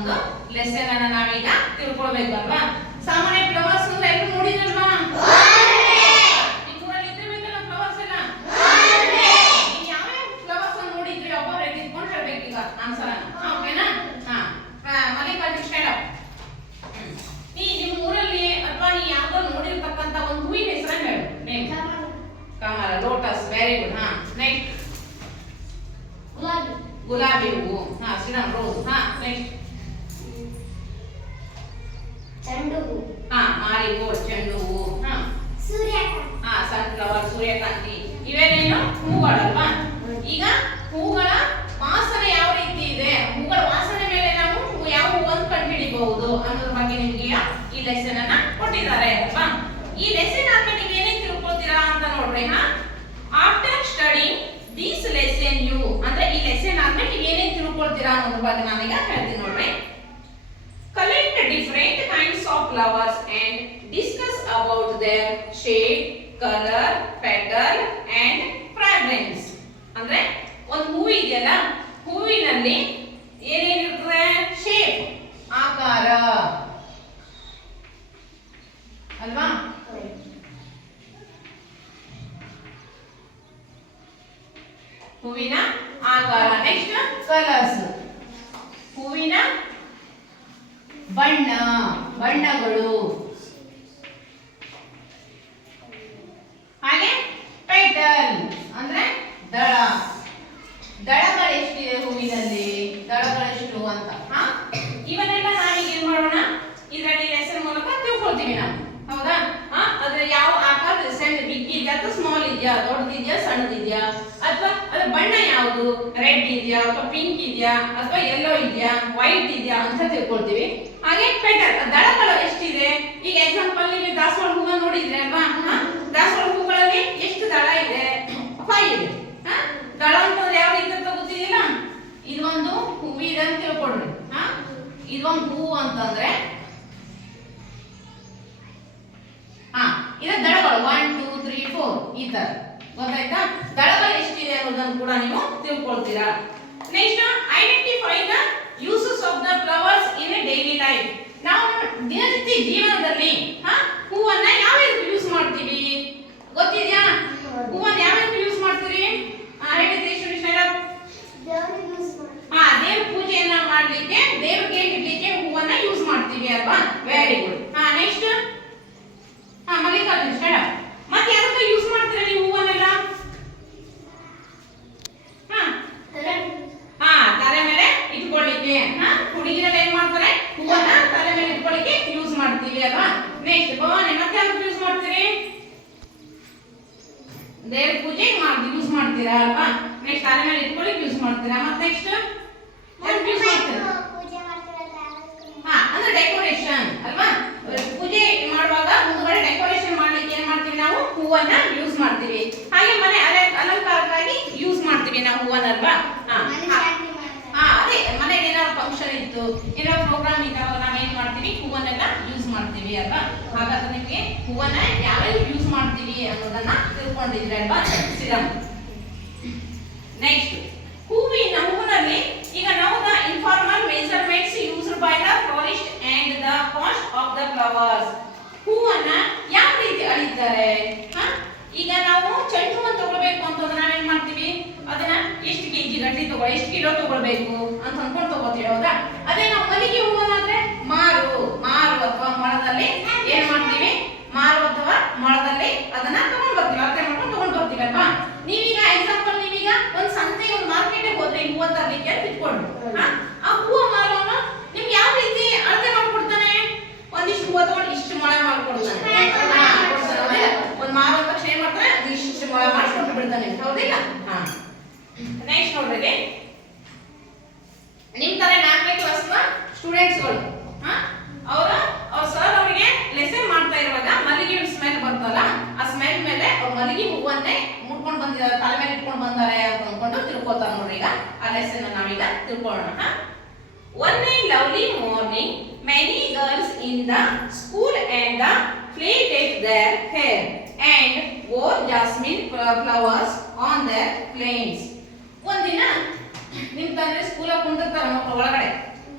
ಒಂದು ಲೆಸನ್ ಅನ್ನ ನಾವೀಗ ತಿಳ್ಕೊಳ್ಬೇಕಲ್ವಾ ಸಾಮಾನ್ಯ ಫ್ಲವರ್ಸ್ ಅಂದ್ರೆ ಎಲ್ಲರೂ ನೋಡಿದ್ರಲ್ವಾ ನಿಮ್ಮೂರಲ್ಲಿ ಇದ್ದಿರ್ಬೇಕಲ್ಲ ಫ್ಲವರ್ಸ್ ಎಲ್ಲ ನೀವ್ ಯಾವ್ಯಾವ ಫ್ಲವರ್ಸ್ ಅನ್ನು ನೋಡಿದ್ರಿ ಒಬ್ಬೊಬ್ರೆ ತಿಳ್ಕೊಂಡು ಹೇಳ್ಬೇಕು ಈಗ ಆನ್ಸರ್ ಓಕೆನಾ ಹಾ ಮಲ್ಲಿಕಾರ್ಜುನ್ ಸ್ಟ್ಯಾಂಡ್ ಅಪ್ ನೀ ನಿಮ್ಮ ಊರಲ್ಲಿ ಅಥವಾ ನೀ ಯಾವ್ದೋ ನೋಡಿರ್ತಕ್ಕಂತ ಒಂದು ಹೂವಿನ ಹೆಸರನ್ನ ಹೇಳು ನೇಮ್ ಕಮಲ ಲೋಟಸ್ ವೆರಿ ಗುಡ್ ಹಾ ನೆಕ್ಸ್ಟ್ ಗುಲಾಬಿ ಗುಲಾಬಿ ಹೂವು ಹಾ ಶ್ರೀರಾಮ್ ರೋಸ್ ಹಾ ನೆಕ್ಸ್ಟ್ ಚೆಂಡು ಹೂ ಹಾ ಮಾರಿಗೋ ಚೆಂಡು ಹೂವು ಹಾ ಸೂರ್ಯಕಾಂತಿ. ಹಾ ಸನ್ಫ್ಲವರ್ ಸೂರ್ಯಕಾಂತಿ. ಇವೇನೇನು ಹೂಗಳಲ್ವಾ? ಈಗ ಹೂಗಳ ವಾಸನೆ ಯಾವ ರೀತಿ ಇದೆ? ಹೂಗಳ ವಾಸನೆ ಮೇಲೆ ನಾವು ಹೂ ಯಾವ ಹೂವನ್ನು ಕಂಡುಹಿಡಿಬಹುದು ಅನ್ನೋದ್ರ ಬಗ್ಗೆ ನಿಮಗೆ ಈ ಲೆಸನ್ ಅನ್ನ ಕೊಟ್ಟಿದ್ದಾರೆ ಅಲ್ವಾ? ಈ ಲೆಸನ್ ಆದ್ಮೇಲೆ ನೀವು ಏನೇನ್ ತಿಳ್ಕೊಳ್ತೀರಾ ಅಂತ ನೋಡ್ರಿ ಹಾ? After study this lesson you ಅಂದ್ರೆ ಈ ಲೆಸನ್ ಆದ್ಮೇಲೆ ನೀವು ಏನೇನ್ ತಿಳ್ಕೊಳ್ತೀರಾ ಅನ್ನೋದ್ರ ಬಗ್ಗೆ ನಾನೀಗ ಹೇಳ್ತೀನಿ ನೋಡ್ರಿ. flowers and discuss about their shape, color, petal and fragrance. ಅಂದ್ರೆ ಒಂದು ಹೂವು ಇದೆಯಲ್ಲ ಹೂವಿನಲ್ಲಿ ಏನೇನಿರ್ತದೆ ಶೇಪ್ ಆಕಾರ ಅಲ್ವಾ ಹೂವಿನ ಆಕಾರ ನೆಕ್ಸ್ಟ್ ಕಲರ್ಸ್ ಹೂವಿನ ಬಣ್ಣ, ಬಣ್ಣಗಳು. ಹಾಗೆ ಪೆಟಲ್ ಅಂದ್ರೆ ದಳ. ದಳಗಳು ಎಷ್ಟಿದೆ ಹೂವಿನಲ್ಲಿ? ದಳಗಳೆಷ್ಟು ಅಂತ, ಹಾ? ಇವನ್ನೆಲ್ಲ ನಾವೀಗ ಏನ್ ಮಾಡೋಣ? ಇದರಲ್ಲಿ ಹೆಸರು ಮೂಲಕ ತಿಳ್ಕೊಳ್ತೀವಿ ನಾವು. ಹೌದಾ? ಹಾ? ಅದ್ರ ಯಾವ ಆಕಾರ? ಸಣ್ಣ ಬಿಗ್ ಇದೆಯಾ ಅಥವಾ ಸ್ಮಾಲ್ ಇದೆಯಾ? ದೊಡ್ಡದಿದೆಯಾ ಸಣ್ಣದಿದೆಯಾ ಅಥವಾ ಅದ್ರ ಬಣ್ಣ ಯಾವುದು? ರೆಡ್ ಇದೆಯಾ ಅಥವಾ ಪಿಂಕ್ ಇದೆಯಾ? ಅಥವಾ ಯೆಲ್ಲೋ ಇದೆಯಾ? ವೈಟ್ ಇದೆಯಾ? ಅಂತ ತಿಳ್ಕೊಳ್ತೀವಿ. ಹಾಗೆ ಪೆಟಲ್ ದಳಗಳು ಎಷ್ಟಿದೆ? ಈಗ ಎಕ್ಸಾಂಪಲ್ ನೀವು ದಾಸವಾಳ ಹೂವ ನೋಡಿದ್ರೆ ಅಲ್ವಾ? ದಾಸವಾಳ ಹೂಗಳಲ್ಲಿ ಎಷ್ಟು ದಳ ಇದೆ? ಫೈವ್ ಇದೆ? ದಳ ಅಂತಂದ್ರೆ ಯಾವ ರೀತಿ ಅಂತ ಇದೊಂದು ಹೂವಿದೆ ಅಂತ ತಿಳ್ಕೊಡ್ರಿ. ಇದೊಂದು ಹೂವು ಅಂತಂದ್ರೆ, ಹಾ, ಇದು ದಳಗಳು. ಒನ್ ಟೂ ತ್ರೀ ಫೋರ್ ಈ ತರ. ಗೊತ್ತಾಯ್ತಾ? ದಳಗಳು ಎಷ್ಟಿದೆ ಅನ್ನೋದನ್ನು ಕೂಡ ನೀವು ತಿಳ್ಕೊಳ್ತೀರಾ. ನೆಕ್ಸ್ಟ್ ಐಡೆಂಟಿಫೈ ದ ದಿನನಿತ್ಯ ಜೀವನದಲ್ಲಿ ಭವಾನಿ ಮತ್ತೆ ಯಾವ್ದಕ್ಕೆ ಯೂಸ್ ಮಾಡ್ತೀರಿ? ದೇವ್ರ ಪೂಜೆ ಮಾಡಿ ಯೂಸ್ ಮಾಡ್ತೀರಾ ಅಲ್ವಾ? ನೆಕ್ಸ್ಟ್ ತಲೆ ಮೇಲೆ ಇಟ್ಕೊಳ್ಳಿಕ್ಕೆ ಯೂಸ್ ಮಾಡ್ತೀರಾ? ಮತ್ತೆ ನೆಕ್ಸ್ಟ್ ಯೂಸ್ ಮಾಡ್ತೀರಾ? ಹಾ ಅಂದ್ರೆ ಡೆಕೋರೇಷನ್ ಅಲ್ವಾ? ಪೂಜೆ ಮಾಡುವಾಗ ಮುಂದ್ಗಡೆ ಡೆಕೋರೇಷನ್ ಮಾಡ್ಲಿಕ್ಕೆ ಏನ್ ಮಾಡ್ತೀವಿ ನಾವು? ಹೂವನ್ನ ಯೂಸ್ ಮಾಡ್ತೀವಿ. ಹಾಗೆ ಮನೆ ಅಲ- ಅಲಂಕಾರಕ್ಕಾಗಿ ಯೂಸ್ ಮಾಡ್ತೀವಿ ನಾವು ಹೂವನ್ನ ಅಲ್ವಾ? ಹಾ ಮನೆ ಹಾ. ಶಾಂತಿ ಮಾಡ್ತಾರೆ ಹಾ ಅದೇ ಮನೇಲಿ ಏನಾದ್ರು ಫಂಕ್ಷನ್ ಇತ್ತು. ಏನೋ ಪ್ರೋಗ್ರಾಮ್ ಇದ್ದಾಗ ನಾವ್ ಏನ್ ಮಾಡ್ತೀವಿ? ಹೂವನ್ನೆಲ್ಲ ಯೂಸ್ ಮಾಡ್ತೀವಿ ಅಲ್ವಾ? ಹಾಗಾದ್ರೆ ನಿಮ್ಗೆ ಹೂವನ್ನ ಯಾವ್ಯಾವ ಯೂಸ್ ಮಾಡ್ತೀವಿ ಅನ್ನೋದನ್ನ ತಿಳ್ಕೊಂಡಿದ್ರೆ ಅಲ್ವಾ? ನೆಕ್ಸ್ಟ್ ಹೂವಿನ ಹೂವಿನಲ್ಲಿ ಈಗ ನಾವು the informal measurements used by the florist and the cost of the flowers ಹೂವನ್ನ ಯಾವ ರೀತಿ ಅಳಿತಾರೆ ಹ? ಈಗ ನಾವು ಚೆಂಡು ಹೂವನ್ನು ತಗೊಳ್ಬೇಕು ಅಂತಂದ್ರೆ ನಾವೇನ್ ಮಾಡ್ತೀವಿ ಅದನ್ನ ಎಷ್ಟು ಕೆಜಿ ಗಟ್ಟಿ ತಗೋ ಎಷ್ಟು ಕಿಲೋ ತಗೊಳ್ಬೇಕು ಅಂತ ಅನ್ಕೊಂಡು ತಗೋತೀವಿ ಹೌದಾ? ಅದೇ ನಾವು ಮಲ್ಲಿಗೆ ಹೂವನ್ನಾದ್ರೆ ಮಾರು ಮಾರು ಅಥವಾ ಮೊಳದಲ್ಲಿ ಏನ್ ಮಾಡ್ತೀವಿ? ಮಾರು ಅಥವಾ ಮೊಳದಲ್ಲಿ ಅದನ್ನ ತಗೊಂಡ್ ಬರ್ತೀವಿ ಅರ್ಥ ಮಾಡ್ಕೊಂಡು ತಗೊಂಡ್ ಬರ್ತೀವಿ ಅಲ್ವಾ ನೀವೀಗ ಎಕ್ಸಾಂಪಲ್ ನೀವೀಗ ಒಂದ್ ಸಂತೆ ಒಂದ್ ಮಾರ್ಕೆಟ್ ಹೋದ್ರೆ ಹೂವ ತರ್ಲಿಕ್ಕೆ ಅಂತ ಇಟ್ಕೊಂಡು? ಆ ಹೂವ ಮಾರೋನು ನಿಮ್ಗೆ ಯಾವ ರೀತಿ ಅಳತೆ ಮಾಡ್ಕೊಡ್ತಾನೆ? ಒಂದಿಷ್ಟು ಹೂವ ತಗೊಂಡು ಇಷ್ಟು ಮೊಳ ಮಾಡ್ಕೊಡ್ತಾನೆ? ಒಂದ್ ಮಾರು ತಕ್ಷಣ ಏನ್ ಮಾಡ್ತಾನೆ ಅದು ಇಷ್ಟು ಮೊಳ ಮಾಡ್ಕೊಂಡು ಬಿಡ್ತಾನೆ ಹೌದಿಲ್ಲ? ಹಾ. ನೆಕ್ಸ್ಟ್ ನೋಡ್ರಿ ನಿಮ್ ತರ ನಾಲ್ಕನೇ ಕ್ಲಾಸ್ನ ಸ್ಟೂಡೆಂಟ್ಸ್ಗಳು ಅವರ, ಅವ್ರ ಸರ್ ಅವರಿಗೆ ಲೆಸನ್ ಮಾಡ್ತಾ ಇರುವಾಗ ಮಲ್ಲಿಗೆ ಸ್ಮೆಲ್ ಬರ್ತಲ್ಲ, ಆ ಸ್ಮೆಲ್ ಮೇಲೆ ಅವ್ರ ಮಲ್ಲಿಗೆ ಹೂವನ್ನೇ ಮುಟ್ಕೊಂಡು ಬಂದಿದ್ದಾರೆ, ತಲೆ ಮೇಲೆ ಇಟ್ಕೊಂಡು ಬಂದಾರೆ ಅಂತ ಅನ್ಕೊಂಡು ತಿಳ್ಕೊತಾರೆ ನೋಡ್ರಿ ಈಗ. ಆ ಲೆಸನ್ ನಾವೀಗ ತಿಳ್ಕೊಳ್ಳೋಣ one lovely morning many girls in the school and the plaited their hair and wore jasmine flowers on their plains. ದಿನ ನಿಮ್ ತಂದೆ ಸ್ಕೂಲ್ ಕುಂದಿರ್ತಾರ ಮಕ್ಳು ಒಳಗಡೆ.